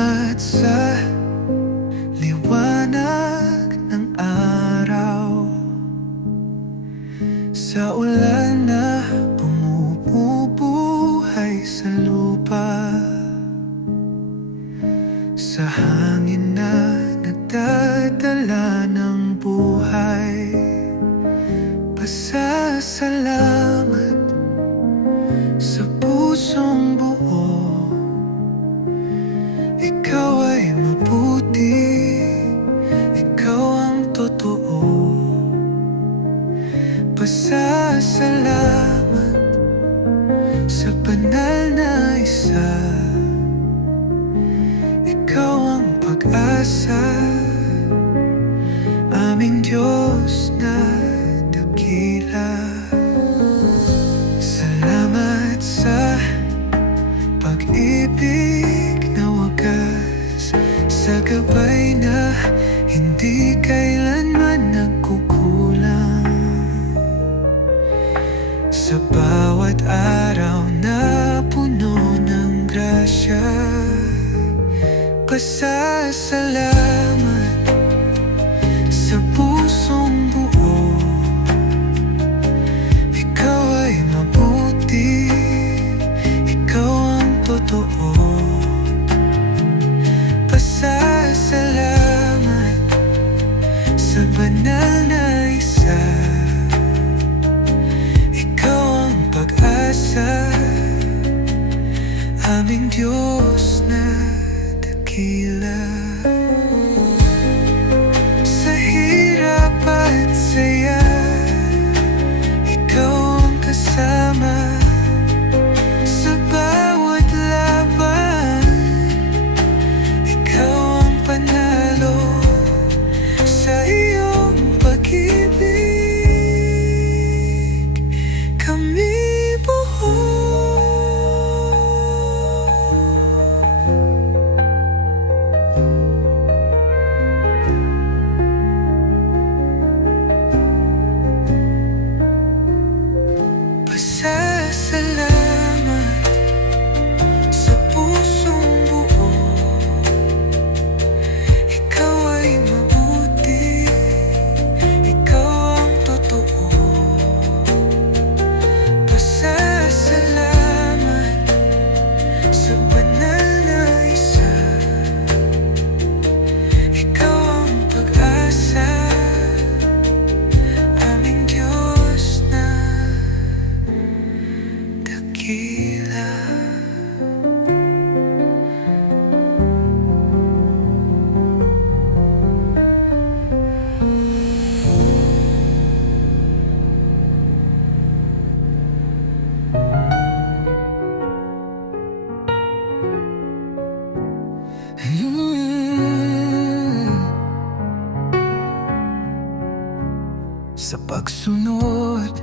Salamat sa liwanag ng araw, sa ulan na bumubuhay sa lupa, sa hangin na nagdadala ng buhay. Pasasalamat sa pusong buo. Ikaw ay mabuti, ikaw ang totoo. Pasasalamat sa banal na isa. Ikaw ang pag-asa, aming Diyos na dakila. Salamat sa pag-ibig na wagas, sa gabay na hindi kailanman nagkukulang, sa bawat araw na puno ng grasya. Pasasalamat sa pusong buo. Ikaw ay mabuti, ikaw ang totoo. Pasasalamat sa banal na isa. Ikaw ang pag-asa, aming Diyos na dakila. Sa hirap at saya, ikaw ang kasama. Sa bawat laban, ikaw ang panalo. Sa iyong pag-ibig kami buo. Pasasalamat sa pusong buo. Ikaw ay mabuti, ikaw ang totoo. Pasasalamat sa banal na isa. Ikaw ang pag-asa, aming Diyos na dakila. Sa pagsunod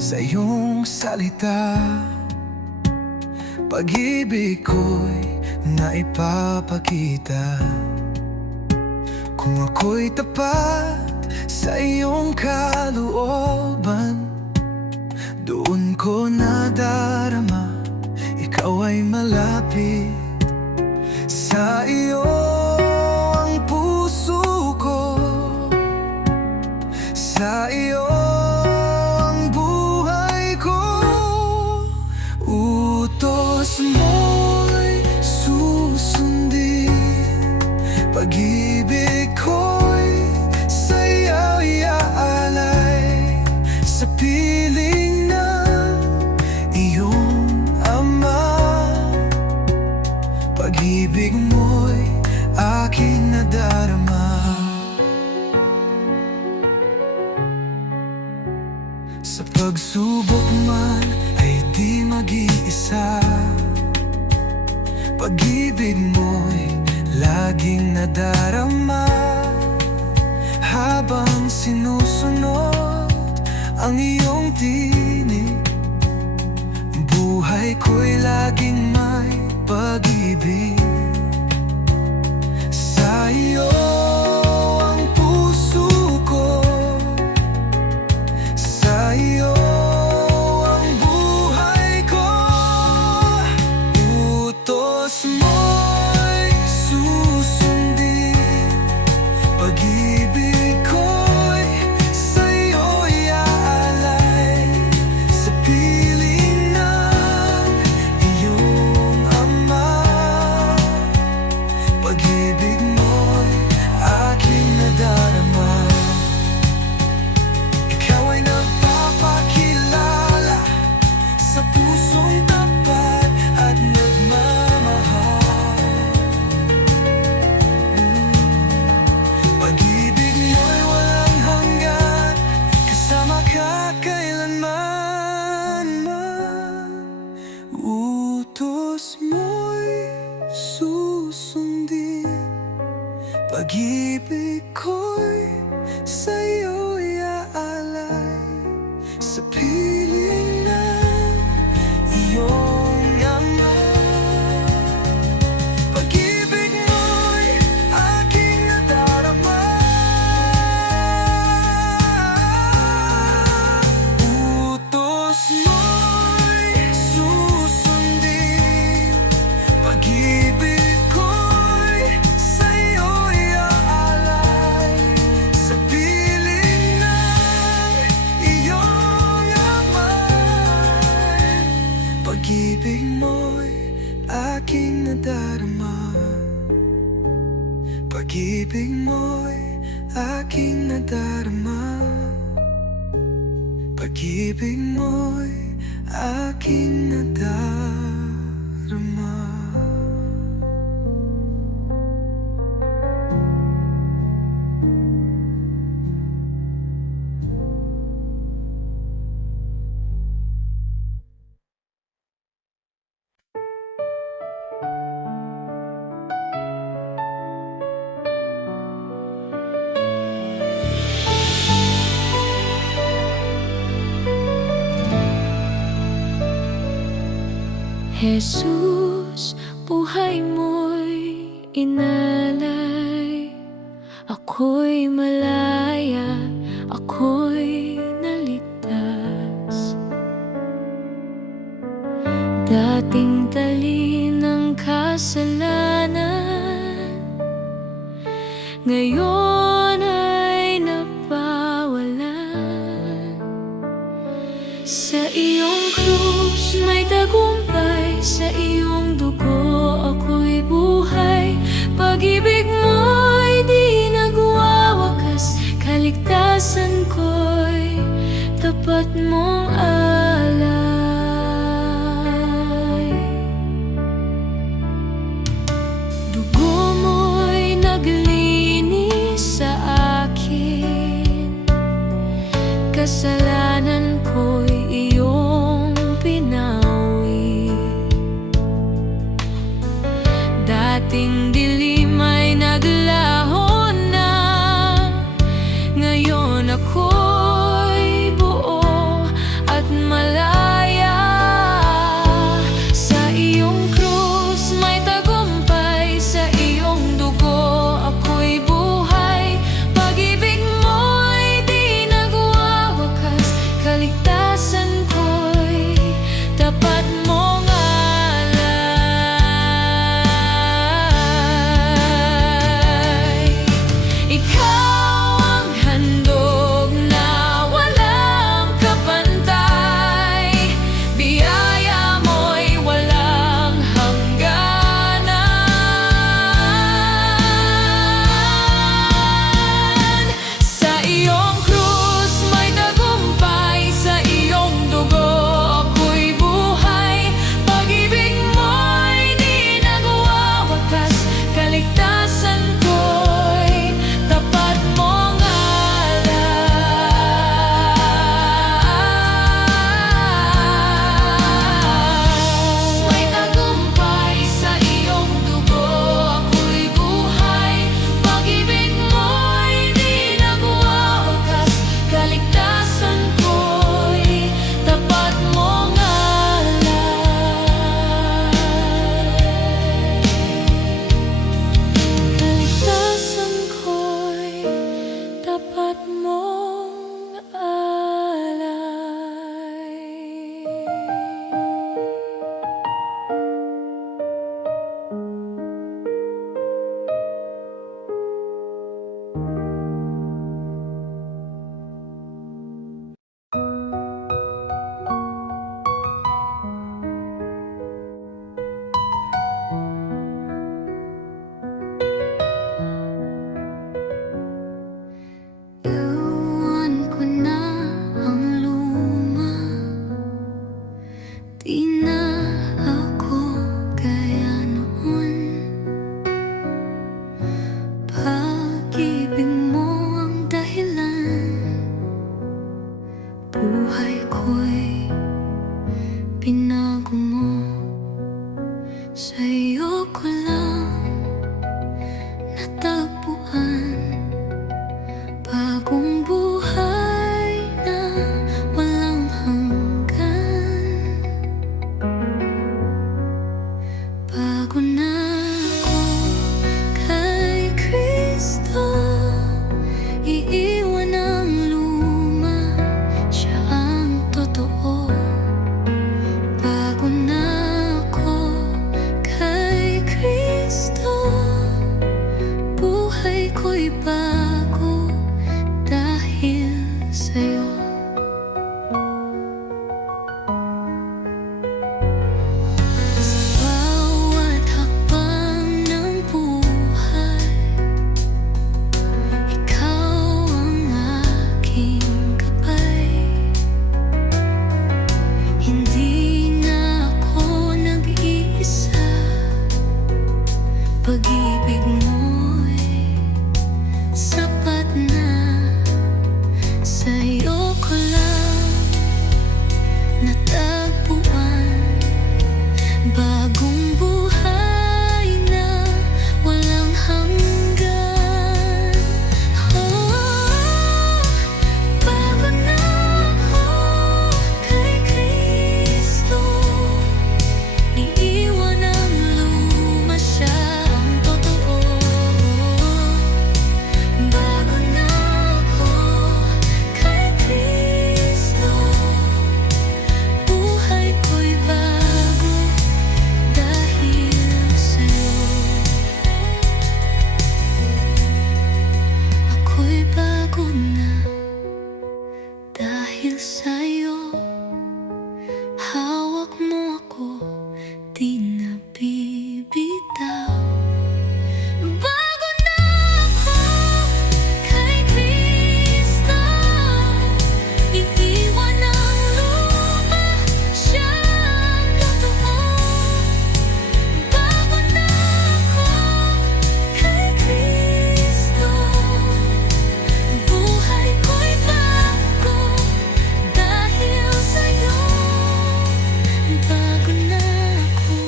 sa iyong salita, pag-ibig ko'y naipapakita. Kung ako'y tapat sa iyong kalooban, doon ko nadarama ikaw ay malapit. Sa iyo ang puso ko, sa iyo ang buhay ko. Utos mo'y susundin, pag-ibig ko'y sa'yo iaalay. Sa piling ng iyong Ama, pag-ibig mo'y aking nadarama. Sa pagsubok man ay di mag-iisa, pag-ibig mo'y laging nadarama. Habang sinusunod ang iyong tinig, buhay ko'y laging may pag-ibig. Sa iyo ang puso ko, sa iyo ang buhay ko. Utos mo'y Pag-ibig ko'y sa'yo'y aalay sa piling ng iyong yaman. Pag-ibig mo'y aking nadarama, utos mo'y susundin. Pag-ibig ko'y sa'yo'y aalay sa piling ng iyong yaman. Pag-ibig mo'y aking nadarama, pag-ibig mo'y aking nadarama, pag-ibig mo'y aking nadarama. Jesus, buhay mo'y inalay. Ako'y malaya, ako'y naligtas. Dating tali ng kasalanan, ngayon ay napawalan. Sa iyong krus may tagumpay, sa iyong dugo ako'y buhay. Pag-ibig mo'y di nagwawakas, kaligtasan ko'y tapat mong alay. Dugo mo'y naglinis sa akin, kasalanan ko'y iyong pinawi. Dating dilim ay naglaho na, ngayon ako'y buo at malaya. Sa iyong krus may tagumpay, sa iyong dugo ako'y buhay. Pag-ibig mo'y di nagwawakas, bago dahil sa'yo. Sa bawat hakbang ng buhay, ikaw ang aking gabay. Hindi na ako nag-iisa, pag-ibig mo'y sapat na. Sa'yo ko lang natagpuan bagong buhay na walang hanggan. Bago na ako kay Kristo, iiwan ang luma, siya ang totoo. Bago na ako kay Kristo, buhay ko'y bago dahil sa'yo. Ako'y bago na dahil sa'yo. Hawak mo ako, di na bibitaw. Bago na ako kay Kristo, iiwan ang luma, siya ang totoo. Bago na ako kay Kristo, buhay ko'y bago dahil sa'yo. Bago na ako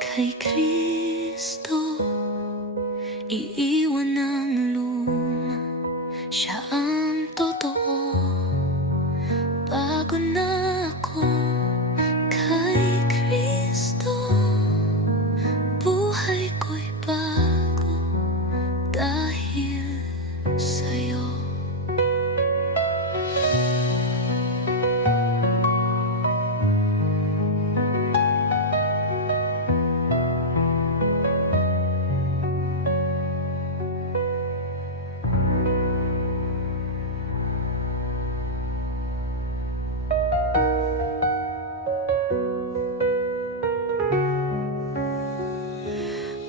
kay Kristo, iiwan ang luma, siya ang totoo. Bago na ako kay Kristo, buhay ko'y bago dahil sa'yo.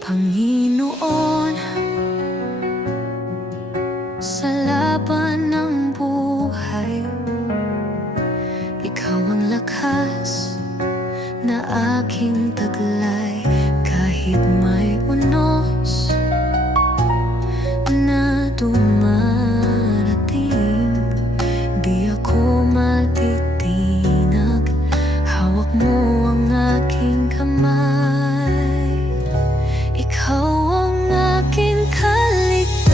Panginoon, sa laban ng buhay, ikaw ang lakas na aking taglay. Kahit may unos na dumarating, di ako matitinag. Hawak mo ang aking kamay. Ikaw ang aking kaligtasan,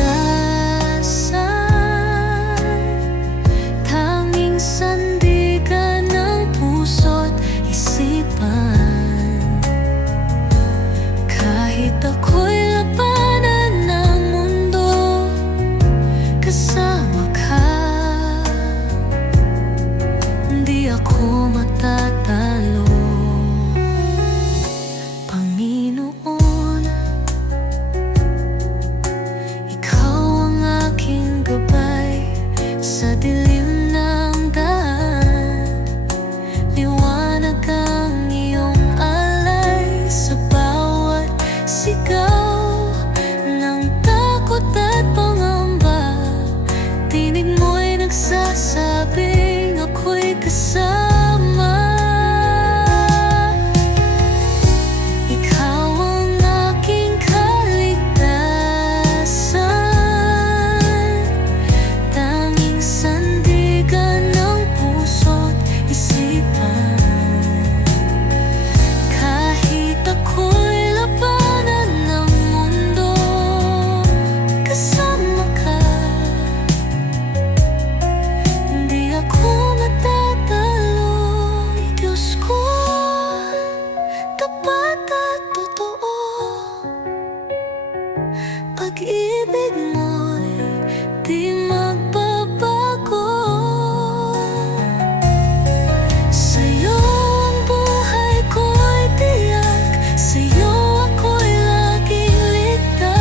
tanging sandigan ng puso't isipan. Kahit ako'y labanan ng mundo, kasama ka, di ako matatalo. Panginoon, ikaw ang aking gabay sa dilim ng daan. Liwanag ang iyong alay sa bawat sigaw ng takot at pangamba. Tinig mo'y nagsasabing ako'y kasama. Ikaw ang aking kaligtasan, tanging sandigan ng puso't isipan. Kahit ako'y labanan ng mundo, kasama ka, di ako matatalo. Diyos ko, tapat at totoo, pag-ibig mo'y di magbabago. Sa'yo ang buhay ko'y tiyak, sa'yo ako'y laging ligtas.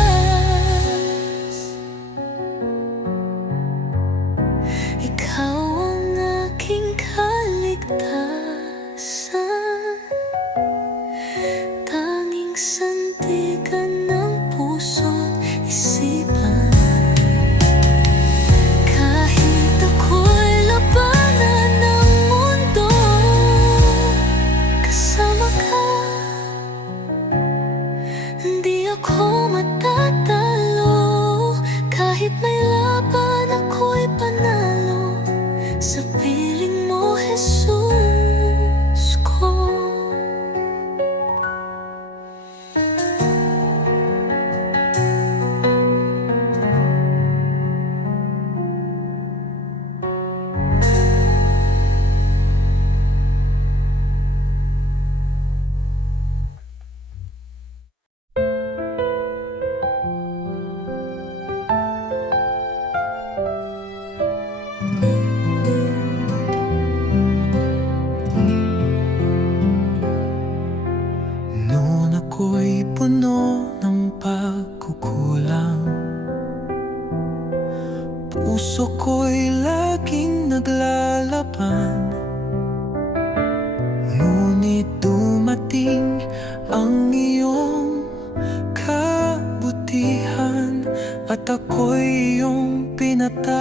pagkukulang. Puso ko'y laging naglalaban, ngunit dumating ang iyong kabutihan, at ako'y iyong pinatawad.